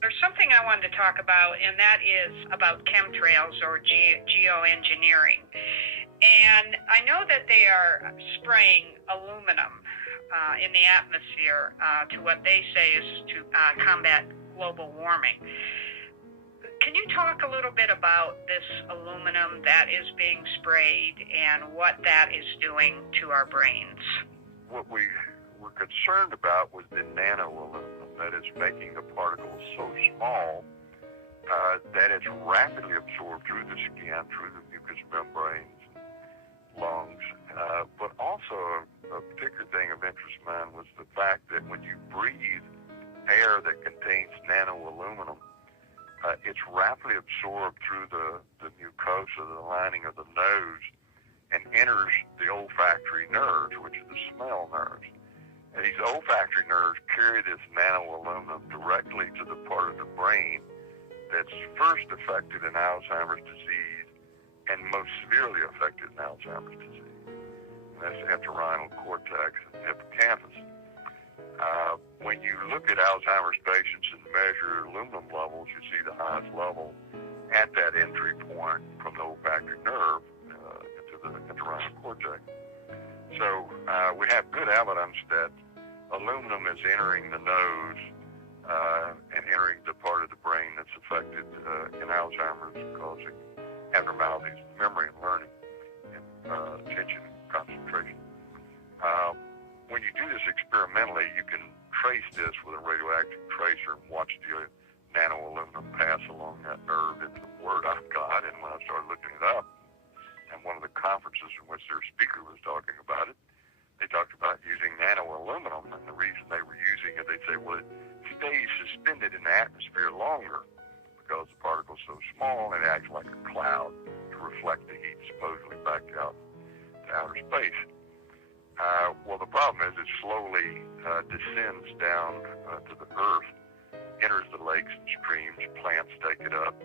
There's something I wanted to talk about, and that is about chemtrails or geoengineering. And I know that they are spraying aluminum in the atmosphere to what they say is to combat global warming. Can you talk a little bit about this aluminum that is being sprayed and what that is doing to our brains? What we were concerned about was the nano aluminum, that is making the particles so small that it's rapidly absorbed through the skin, through the mucous membranes, lungs. But also a particular thing of interest of mine was the fact that when you breathe air that contains nano aluminum, it's rapidly absorbed through the mucosa, the lining of the nose, and enters the olfactory nerves, which are the smell nerves. And these olfactory nerves carry this nano aluminum directly to the part of the brain that's first affected in Alzheimer's disease and most severely affected in Alzheimer's disease. And that's the entorhinal cortex and hippocampus. When you look at Alzheimer's patients and measure aluminum levels, you see the highest level at that entry point from the olfactory nerve into the entorhinal cortex. So we have good evidence that aluminum is entering the nose and entering the part of the brain that's affected in Alzheimer's, causing abnormalities in memory and learning, and attention and concentration. When you do this experimentally, you can trace this with a radioactive tracer and watch the nano aluminum pass along that nerve into the word I've got. And when I started looking it up, and one of the conferences in which their speaker was talking about it, they talked about using nano aluminum, and the reason they were using it, they say, well, it stays suspended in the atmosphere longer because the particle's so small and it acts like a cloud to reflect the heat supposedly back out to outer space. Well, the problem is it slowly descends down to the earth, enters the lakes and streams, plants take it up.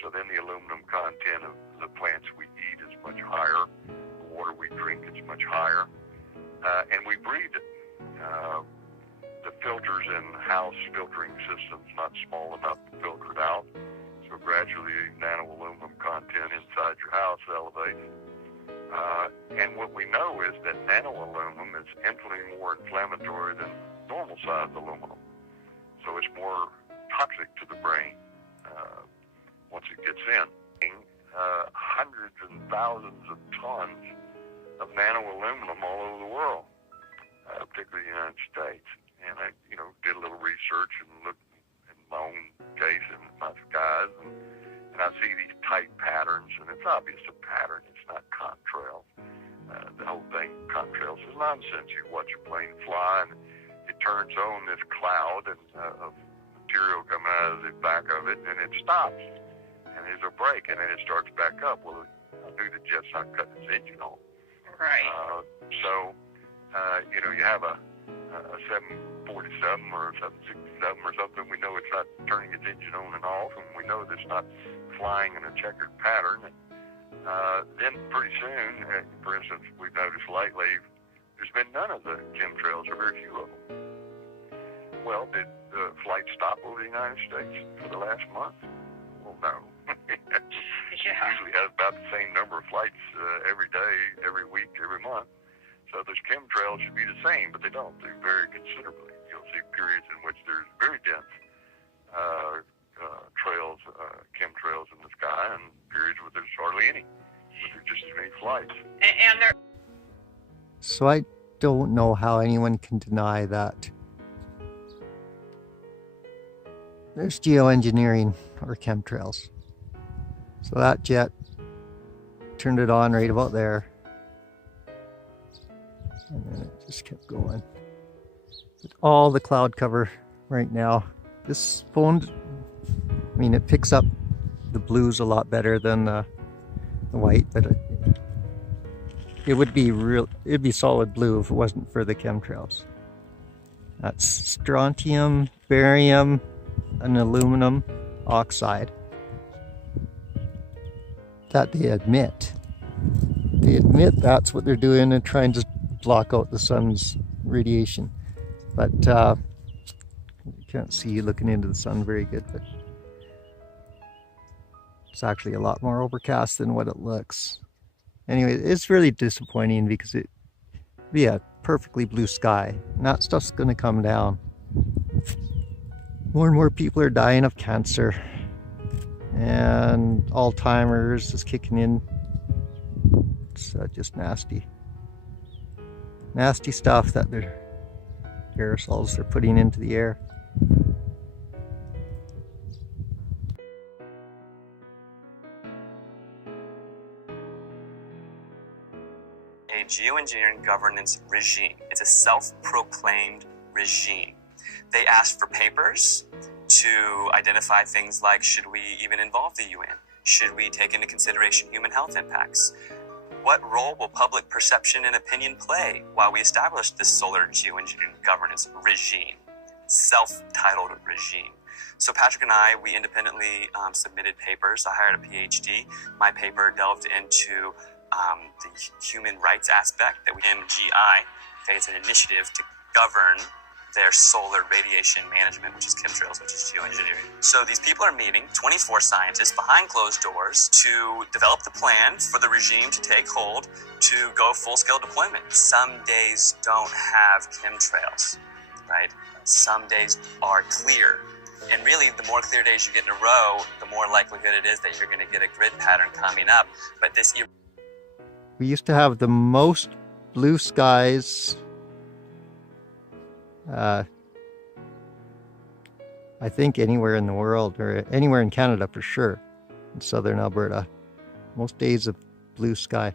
So then the aluminum content of the plants we eat is much higher, the water we drink is much higher, and we breathe it. The filters in house filtering systems not small enough to filter it out, so gradually nano aluminum content inside your house elevates. And what we know is that nano aluminum is infinitely more inflammatory than normal sized aluminum. So it's more toxic to the brain once it gets in. Hundreds and thousands of tons of nano aluminum all over the world, particularly the United States. And I, did a little research and looked in my own case and my skies, and I see these tight patterns, and it's obvious a pattern. It's not contrails. The whole thing, contrails, is nonsense. You watch a plane fly, and it turns on this cloud of material coming out of the back of it, and it stops. And there's a break, and then it starts back up. Well, I knew the jet's not cutting its engine on. Right. You have a 747 or a 767 or something. We know it's not turning its engine on and off, and we know that it's not flying in a checkered pattern. Then pretty soon, for instance, we've noticed lately, there's been none of the chemtrails, or very few of them. Well, did the flight stop over the United States for the last month? Well, no. Usually has about the same number of flights every day, every week, every month. So those chemtrails should be the same, but they don't. They vary considerably. You'll see periods in which there's very dense chemtrails in the sky, and periods where there's hardly any, but there's just as many flights. So I don't know how anyone can deny that there's geoengineering or chemtrails. So that jet turned it on right about there, and then it just kept going. With all the cloud cover right now, this phone, it picks up the blues a lot better than the white, but it'd be solid blue if it wasn't for the chemtrails. That's strontium, barium, and aluminum oxide that they admit. They admit that's what they're doing and trying to block out the sun's radiation. But Can't see looking into the sun very good, but it's actually a lot more overcast than what it looks. Anyway, it's really disappointing because it'd be a perfectly blue sky, and that stuff's gonna come down. More and more people are dying of cancer, and Alzheimer's is kicking in. It's just nasty. Nasty stuff that they're aerosols they're putting into the air. A geoengineering governance regime. It's a self-proclaimed regime. They asked for papers to identify things like, should we even involve the UN? Should we take into consideration human health impacts? What role will public perception and opinion play while we establish this solar geoengineering governance regime? Self-titled regime. So Patrick and I, we independently submitted papers. I hired a PhD. My paper delved into the human rights aspect that we MGI. Okay, it's an initiative to govern their solar radiation management, which is chemtrails, which is geoengineering. So these people are meeting, 24 scientists behind closed doors, to develop the plan for the regime to take hold to go full-scale deployment. Some days don't have chemtrails, right? Some days are clear. And really, the more clear days you get in a row, the more likelihood it is that you're going to get a grid pattern coming up. But this... We used to have the most blue skies, I think anywhere in the world, or anywhere in Canada for sure, in southern Alberta. Most days of blue sky.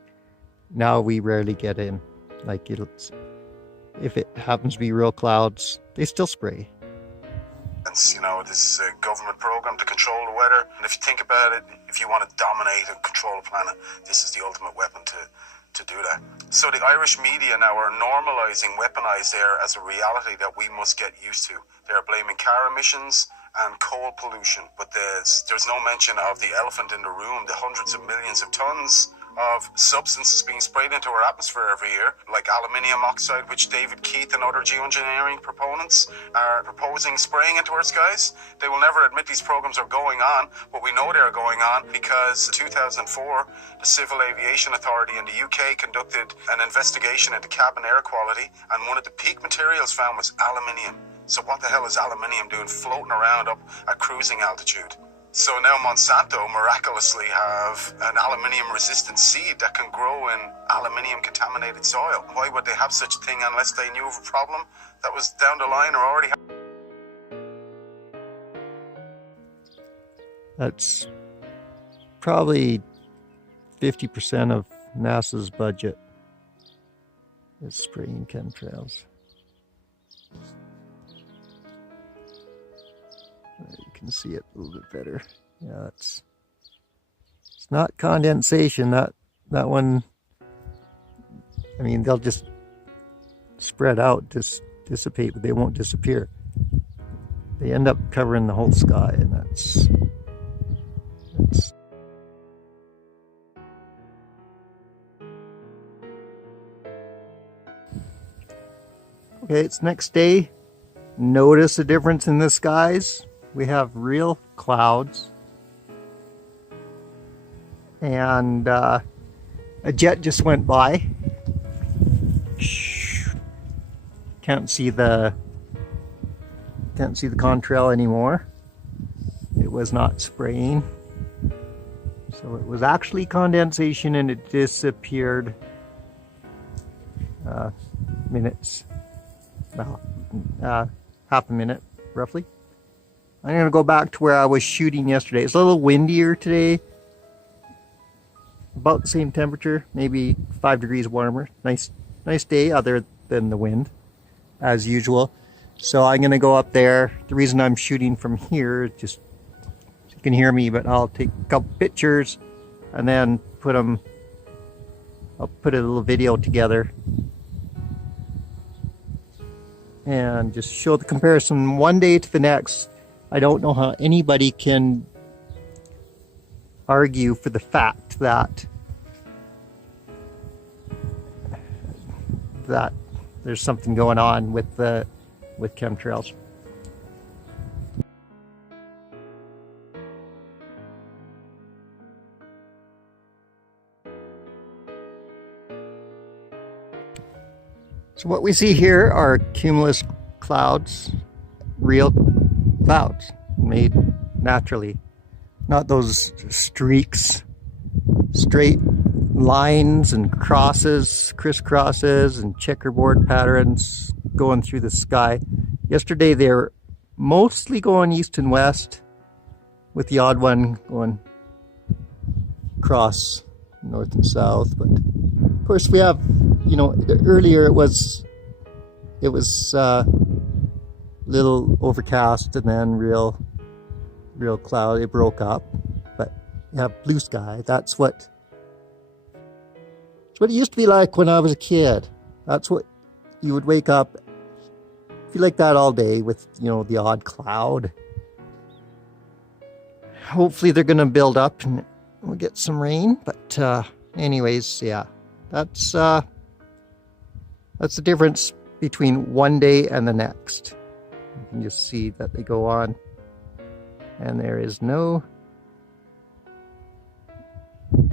Now we rarely get in. Like, if it happens to be real clouds, they still spray. You know, this is a government program to control the weather. And if you think about it, if you want to dominate and control the planet, this is the ultimate weapon to do that. So the Irish media now are normalizing weaponized air as a reality that we must get used to. They're blaming car emissions and coal pollution, but there's no mention of the elephant in the room, the hundreds of millions of tons of substances being sprayed into our atmosphere every year, like aluminium oxide, which David Keith and other geoengineering proponents are proposing spraying into our skies. They will never admit these programs are going on, but we know they are going on because in 2004, the Civil Aviation Authority in the UK conducted an investigation into cabin air quality, and one of the peak materials found was aluminium. So what the hell is aluminium doing floating around up at cruising altitude? So now Monsanto miraculously have an aluminium-resistant seed that can grow in aluminium-contaminated soil. Why would they have such a thing unless they knew of a problem that was down the line or already happened? That's probably 50% of NASA's budget is spraying chemtrails. You can see it a little bit better. Yeah, it's not condensation. That one, I mean, they'll just spread out, just dissipate, but they won't disappear. They end up covering the whole sky, and that's okay. It's next day. Notice a difference in the skies. We have real clouds, and a jet just went by. Can't see the contrail anymore. It was not spraying, so it was actually condensation, and it disappeared minutes, well, half a minute roughly. I'm going to go back to where I was shooting yesterday. It's a little windier today. About the same temperature, maybe 5 degrees warmer. Nice day other than the wind, as usual. So I'm going to go up there. The reason I'm shooting from here is just so you can hear me, but I'll take a couple pictures and then I'll put a little video together and just show the comparison one day to the next. I don't know how anybody can argue for the fact that there's something going on with chemtrails. So what we see here are cumulus clouds, real clouds made naturally, not those streaks, straight lines and crosses, crisscrosses and checkerboard patterns going through the sky. Yesterday they were mostly going east and west, with the odd one going across north and south. But of course we have, you know, earlier it was little overcast and then real cloud. It broke up, but you have blue sky. That's what it used to be like when I was a kid. That's what you would wake up, feel like that all day with, you know, the odd cloud. Hopefully they're going to build up and we'll get some rain. But anyways, yeah, that's the difference between one day and the next. You can just see that they go on, and there is no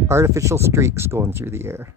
artificial streaks going through the air.